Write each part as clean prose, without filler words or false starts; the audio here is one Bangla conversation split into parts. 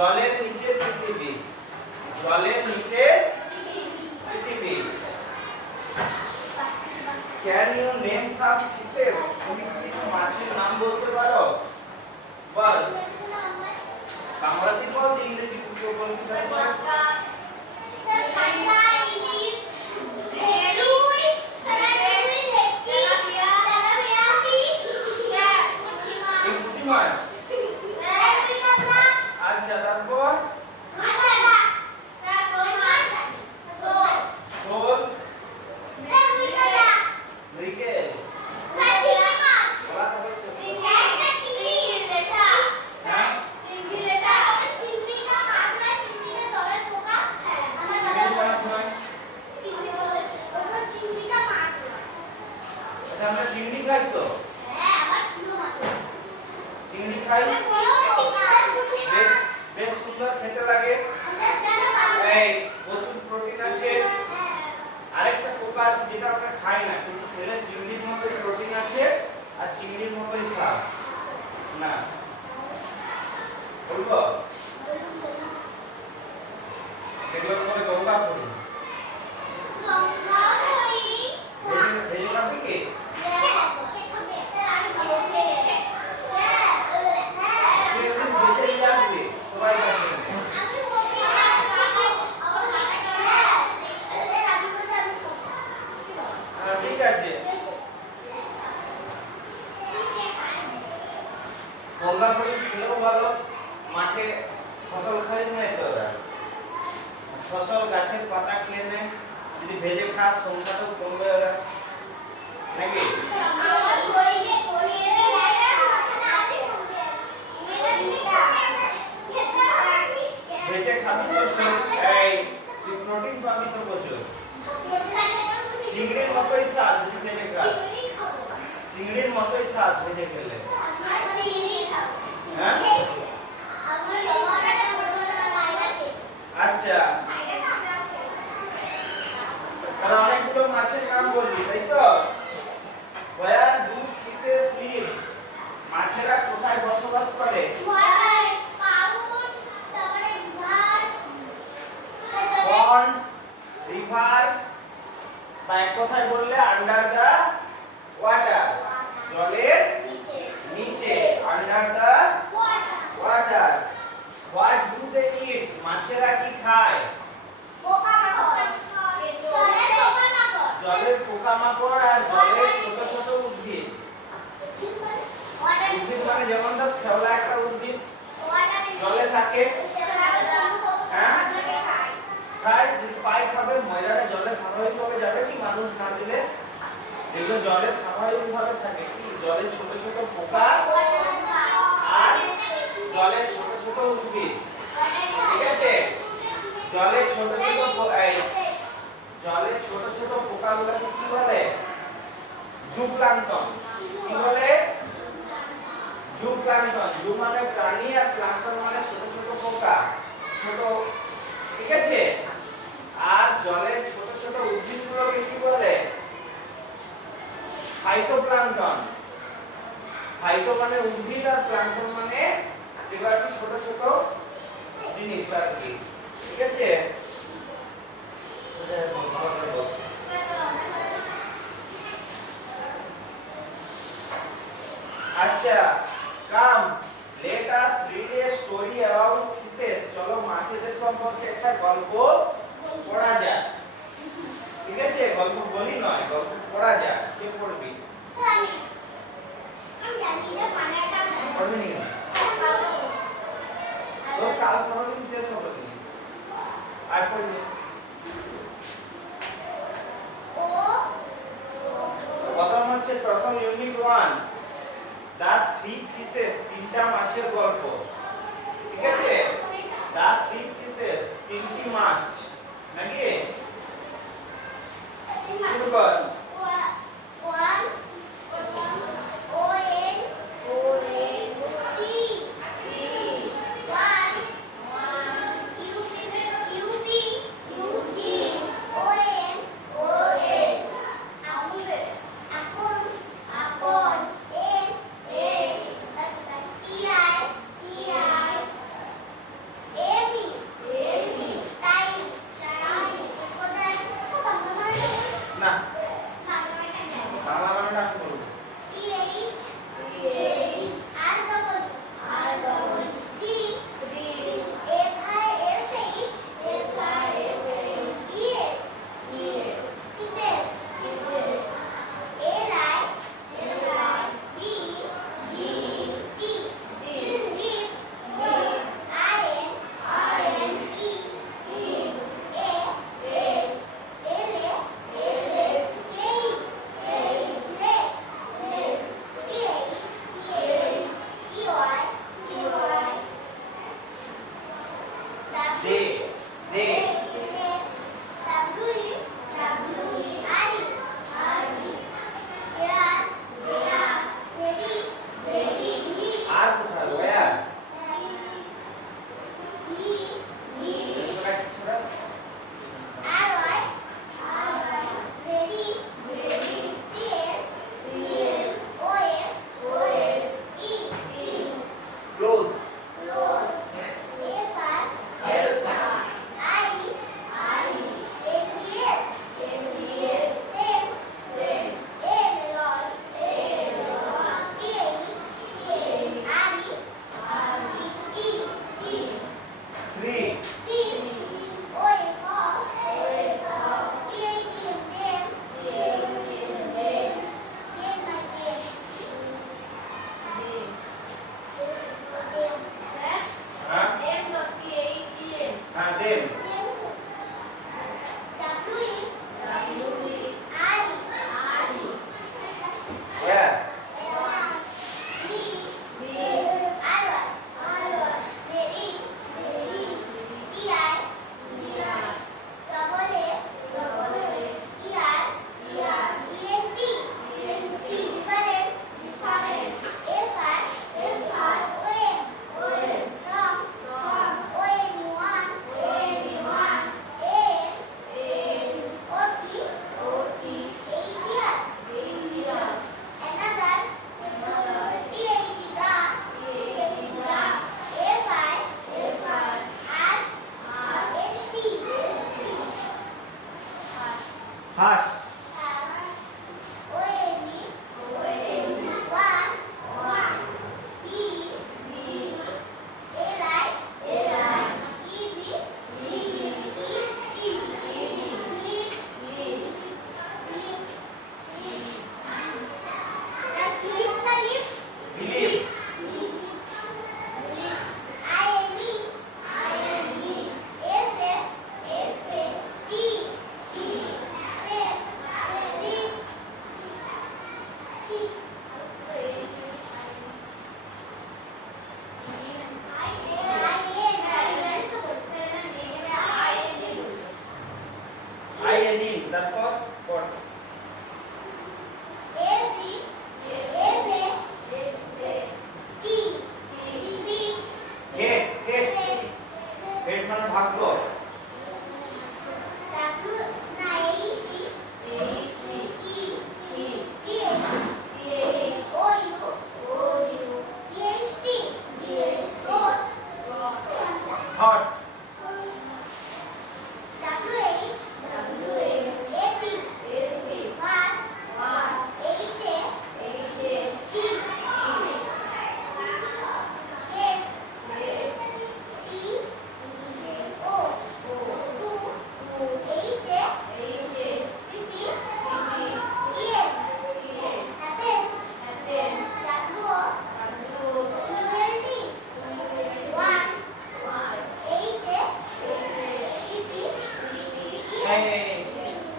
জলের নিচে পৃথিবী, জলের নিচে পৃথিবী। Can you name some fishes? তুমি কিছু মাছের নাম বলতে পারো? বল। বাংলাতে বল, ইংরেজি কুকুর বলতে পারো? আচ্ছা, তারপর শোল, মৃগেল, আমরা চিংড়ি খাই তো? চিংড়ি খাই, বেশ বেশ সুন্দর খেতে লাগে। এই প্রচুর প্রোটিন আছে। আরেকটা পোকা আছে যেটা আমরা খাই না, কিন্তু খেলে চিংড়ির মতোই প্রোটিন আছে আর চিংড়ির মতোই স্বাদ। না বলবো সেগুলোর মধ্যে গঙ্গা পড়ি, ভেজে খাবি কি? ঠিক আছে, গঙ্গা পড়ি খেলেও ভালো। মাঠে ফসল খাই না তো ওরা, ফসল গাছের পাতা খেয়ে নেয়। যদি ভেজে খাস সংখ্যাটাও কমবে ওরা, নাকি? ভেজে খাবি তো এই প্রোটিন পাবি তো প্রচুর। চিংড়ির মতোই স্বাদ যদি ভেজে খাস, চিংড়ির মতোই স্বাদ ভেজে খেলে। হ্যাঁ, আচ্ছা, আর অনেকগুলো মাছের নাম বললি, তাই তো? Where do fishes live? মাছেরা কোথায় বসবাস করে? Pond, river, বা এক কথায় বললে আন্ডার দা ওয়াটার, জলের নিচে, under the water. What do they eat? মাছেরা কি খায়? জলের পোকামাকড় আর জলের ছোট ছোট উদ্ভিদ। উদ্ভিদ মানে যেমন ধর শ্যাওলা একটা উদ্ভিদ জলে থাকে, হ্যাঁ খায়, পাই খাবে। ময়লাটা জলে স্বাভাবিকভাবে যাবে কি মানুষ না দিলে? যেগুলো জলে স্বাভাবিকভাবে থাকে কি জলের ছোট ছোট পোকা আর জলের ছোট ছোট উদ্ভিদ। ঠিক আছে, জলের ছোট ছোট জলের ছোট ছোট পোকাগুলোকে কি বলে? জুপ্লাঙ্কটন। কি বলে? জুপ্লাঙ্কটন। জু মানে প্রাণী আর প্লাঙ্কটন মানে ছোট ছোট পোকা, ছোট। ঠিক আছে, আর জলের ছোট ছোট উদ্ভিদগুলোকে কি বলে? ফাইটোপ্লাঙ্কটন। ফাইটো মানে উদ্ভিদ আর প্লাঙ্কটন মানে এগুলো কি ছোট ছোট জিনিস আর কি। ঠিক আছে, আচ্ছা, come let us read a story about fishes. চলো মাছেদের সম্পর্কে একটা গল্প পড়া যাক। ঠিক আছে, গল্প বলি নয়, গল্প পড়া যাক। কে পড়বি? পড়বি নি? তো কাল কোনদিন শেষ হবে নি, আর পড়বি। প্রথম হচ্ছে প্রথম ইউনিট 1 দা থ্রি ফিশেস, তিনটা মাছের গল্প। ঠিক আছে, দা থ্রি ফিশেস, তিনটি মাছ, নাকি? শুরু কর। ফাস্ট তারপর পড় হেড মানে ভাগ্য থট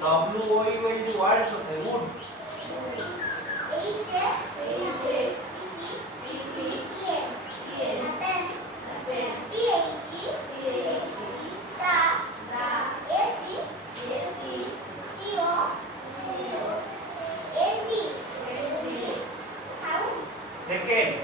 WOULD ওয়ার্ল্ড কোথায় উড সেকেন্ড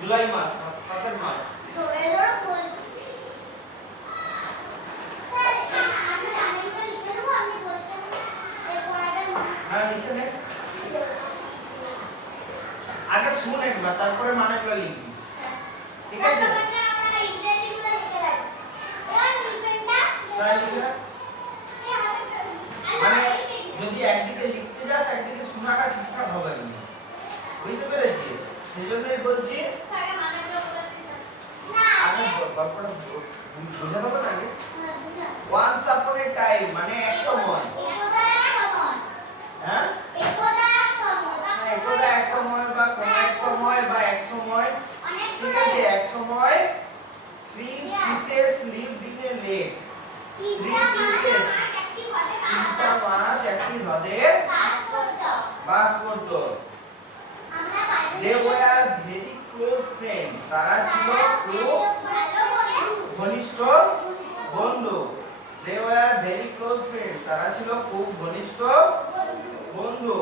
জুলাই মাস 7 মাস আগে শুন একবার তারপরে মানেগুলো লিখবি ঠিক আছে মানে যদি একদিকে লিখতে যাস একদিকে শোনাটা ঠিকঠাক হবে না বুঝতে পেরেছিস সেজন্যই বলছি আগে গল্পটা বুঝা হবে না ওয়ান্স আপন এ টাইম মানে এক সময় হ্যাঁ একদা এক সময় বা কোন এক সময় বা এক সময় ঠিক আছে এক সময় three fishes lived in a lake three fishes তিনটা মাছ একটি হ্রদে বাস করত they were very close friends তারা ছিল খুব ঘনিষ্ঠ বন্ধু they were very close friends তারা ছিল খুব ঘনিষ্ঠ বন্ধু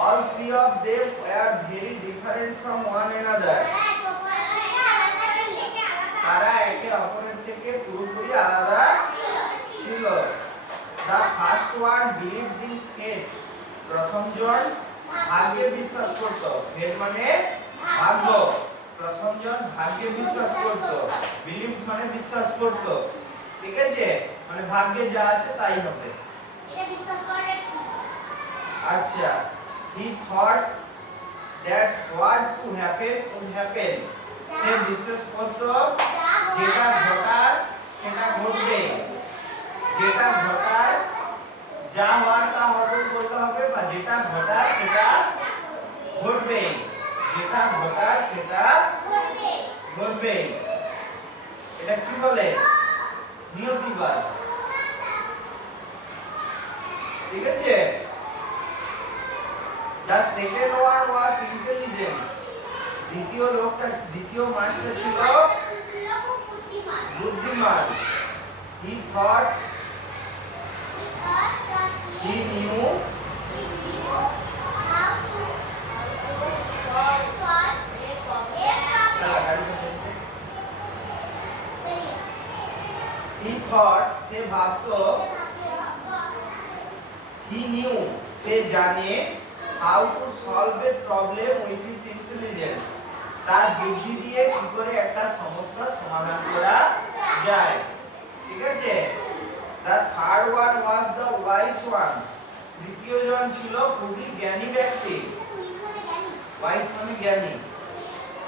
all three three of them were very different from one another. তারা একে অপরের থেকে পুরোপুরি আলাদা ছিল। The first one believed in fate. প্রথম জন ভাগ্যে বিশ্বাস করত। ফেট মানে ভাগ্য। প্রথম জন ভাগ্যে বিশ্বাস করত। বিলিভ মানে বিশ্বাস করত। ঠিক আছে, মানে ভাগ্যে যা আছে তাই হবে। এটা বিশ্বাস করে ঠিক। আচ্ছা, he thought that what to happen would happen. সে বিশ্বাস করত যেটা ঘটার সেটা ঘটবে। যেটা ঘটার যা হওয়ার তা হবে বলতে হবে, বা যেটা ঘটার সেটা ঘটবে। যেটা ঘটার সেটা ঘটবে। এটা কি বলে? নিয়তিবাদ। ঠিক আছে। The second one was intelligent. দ্বিতীয় লোকটা, দ্বিতীয় মাসটা ছিল বুদ্ধিমান। He thought he knew how to solve a problem. he thought সে ভাবতো, he knew সে জানে, how to solve a problem with his intelligence. তার বুদ্ধি দিয়ে কি করে একটা সমস্যা সমাধান করা যায়। ঠিক আছে। The third one was the wise one. তৃতীয় জন ছিল খুবই জ্ঞানী ব্যক্তি। wise মানে জ্ঞানী।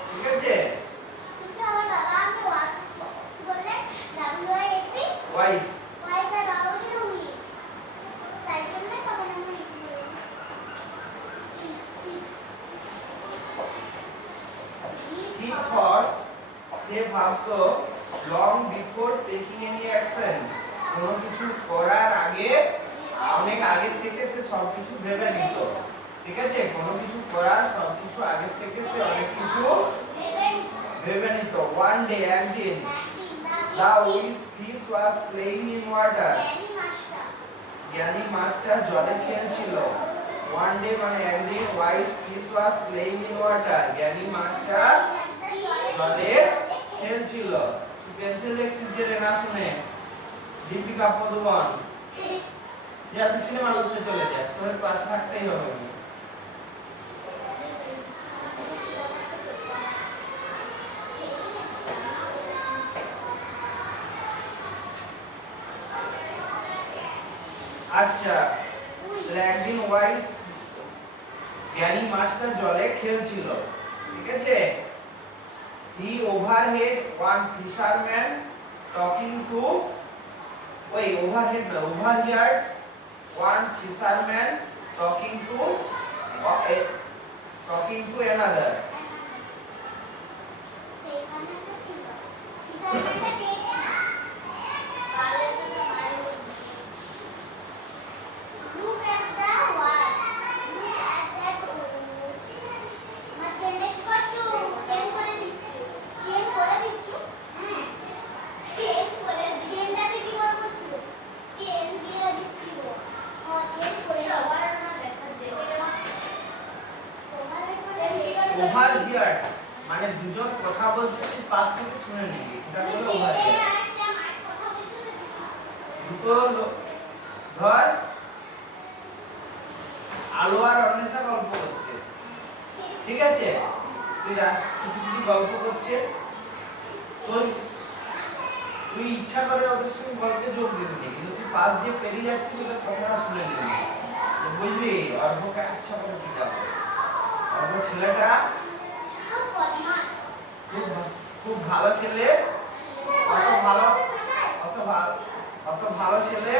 ঠিক আছে। কিন্তু আমার বাবা আমাকে বললে WISE wise wise আর বাবা ছিল উইস, তাই জন্য তখন আমি he thought সে ভাবতো, long before taking any action. কোনো কিছু করার আগে, অনেক আগে থেকে সে সবকিছু ভেবে নিত। ঠিক আছে, কোনো কিছু করার সবকিছু আগে থেকে সে অনেক কিছু ভেবে নিত। one day একদিন the wise fish was playing in water. জ্ঞানী মাছটা জলে খেলছিল। one day মানে একদিন, wise fish was playing in water. জ্ঞানী মাছটা জলে খেলছিল। পেন্সিল দেখছিস যে না শুনে দীপিকা পদুবন যে আপনি সিনেমা করতে চলে যায়, তোর পাশে থাকতেই হবে। আচ্ছা, একদিন ওয়াইস জ্ঞানী মাছটা জলে খেলছিল। ঠিক আছে। he overheard one fisherman talking to overheard one fisherman talking to another. সেখানে সে ছিল ফিশারম্যানটা দেখছে কালে সে মাই look at the what look at that মাছটা করছো চেন করে দিচ্ছি হ্যাঁ চেন করে চেনটাতে কি করছো চেন দিয়ে দিচ্ছি গো হ্যাঁ চেন করে আবার না দেখে overheard মানে দুজন কথা বলছে, তুই পাশ থেকে শুনে নিবি, সেটা হলো overheard। দুটো ধর আলো আর অন্বেষা গল্প করছে। ঠিক আছে, তুই ছুটি ছুটি গল্প করছে, তুই ইচ্ছা করে ওদের সঙ্গে গল্পে যোগ দিস নি, কিন্তু তুই পাশ দিয়ে পেরিয়ে যাচ্ছিস, ওদের কথাটা শুনে নিবি। বুঝলি? অর্ভকে আচ্ছা করে দিতে হবে। অর্ভ ছেলেটা খুব ভালো ছেলে, অত ভালো ছেলে,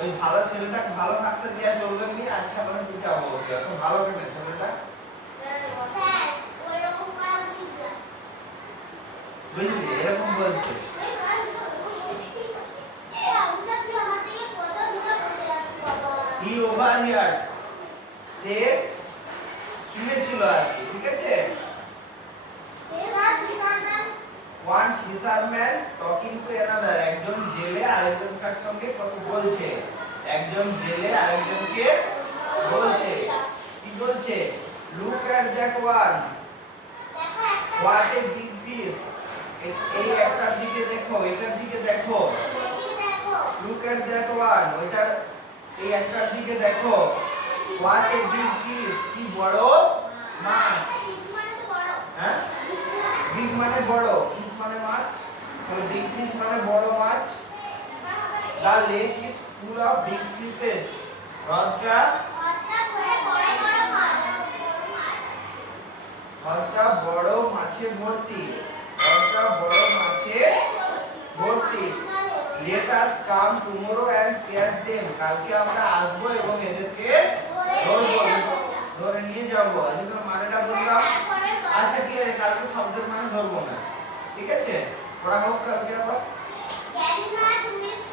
ওই ভালো ছেলেটাকে ভালো থাকতে দেওয়া চলবে না, আচ্ছা করে দিতে হবে। অত ভালো কেন ছেলেটা? বুঝলি? এরকম বলছে। he overheard সে শুনেছিল আর কি। ঠিক আছে। one fisherman talking to another একজন জেলে আরেকজনের সঙ্গে কথা বলছে। একজন জেলে আরেকজনকে বলছে কি বলছে look at that one what a big piece এই একটার দিকে দেখো এটার দিকে দেখো লুক এট দ্যাট ওয়ান ওইটার এই একটার দিকে দেখো হোয়াট এ বিগ পিস কি বড় মাছ হ্যাঁ বিগ মানে বড় পিস মানে মাছ তাহলে বিগ পিস মানে বড় মাছ the lake is full of big pieces হ্রদটা বড় মাছে ভর্তি হ্রদটা বড় মাছে ভর্তি let us come tomorrow and catch them কালকে আমরা আসব এবং এদেরকে ধরব ধরে নিয়ে যাব আজকে মানেটা বললাম আচ্ছা ঠিক আছে কালকে শব্দের মানে ধরব না ঠিক আছে পড়া হোক কালকে আবার ক্যান নট মিস